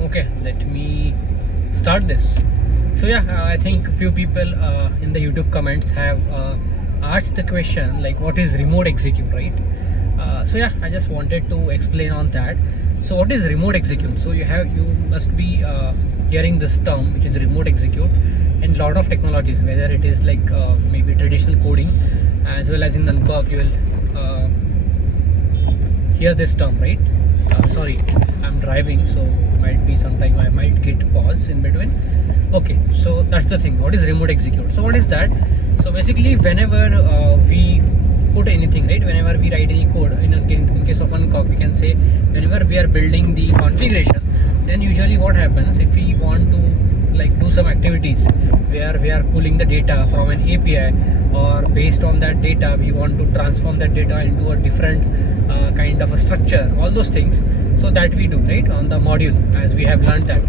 Okay, let me start this. So yeah, I think few people in the YouTube comments have asked the question like, what is remote execute, right? So yeah, I just wanted to explain on that. So what is remote execute? So you must be hearing this term, which is remote execute, in lot of technologies, whether it is like maybe traditional coding, as well as in Unqork you will hear this term, right? Sorry, I'm driving, so might be sometime I might get pause in between. Okay, so that's the thing. What is remote execute? So what is that? So basically, whenever we put anything, right? Whenever we write any code, in case of Unqork, we can say whenever we are building the configuration, then usually what happens if we want to like do some activities where we are pulling the data from an API, or based on that data we want to transform that data into a different kind of a structure, all those things. So that we do, right, on the module, as we have learned that.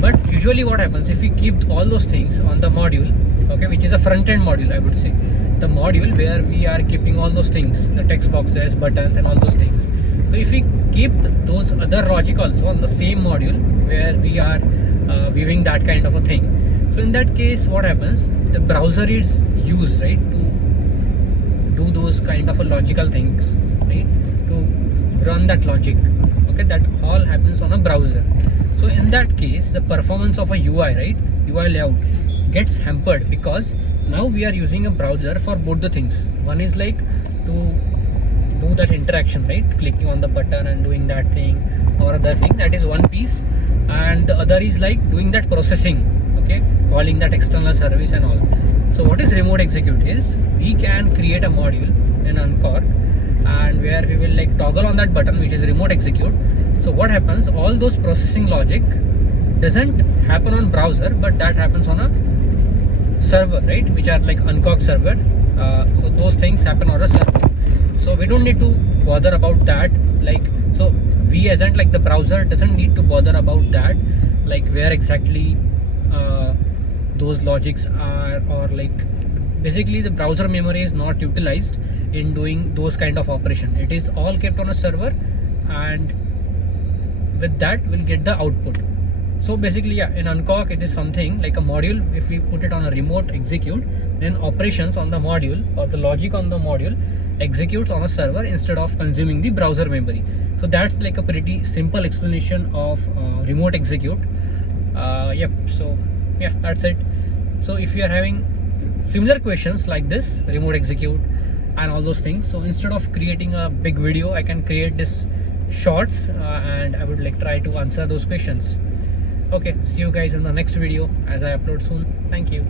But usually what happens if we keep all those things on the module, okay, which is a front end module, I would say, the module where we are keeping all those things, the text boxes, buttons and all those things. So if we keep those other logic also on the same module where we are viewing that kind of a thing, so in that case what happens, the browser is used, right, to do those kind of a logical things, right, to run that logic. Okay, that all happens on a browser. So in that case the performance of a UI, right, UI layout gets hampered, because now we are using a browser for both the things. One is like to do that interaction, right, clicking on the button and doing that thing or other thing, that is one piece, and the other is like doing that processing, okay, calling that external service and all. So what is remote execute is, we can create a module in Unqork, and where we will like toggle on that button, which is remote execute. So what happens, all those processing logic doesn't happen on browser, but that happens on a server, right, which are like Unqork server. So those things happen on a server, so we don't need to bother about that. Like, so we isn't like the browser doesn't need to bother about that, like where exactly those logics are, or like basically the browser memory is not utilized in doing those kind of operation. It is all kept on a server, and with that we'll get the output. So basically, yeah, in Unqork it is something like a module. If we put it on a remote execute, then operations on the module or the logic on the module executes on a server instead of consuming the browser memory. So that's like a pretty simple explanation of remote execute. Yep, so yeah, that's it. So if you are having similar questions like this, remote execute and all those things, so instead of creating a big video, I can create this shorts and I would like try to answer those questions. Okay, see you guys in the next video as I upload soon. Thank you.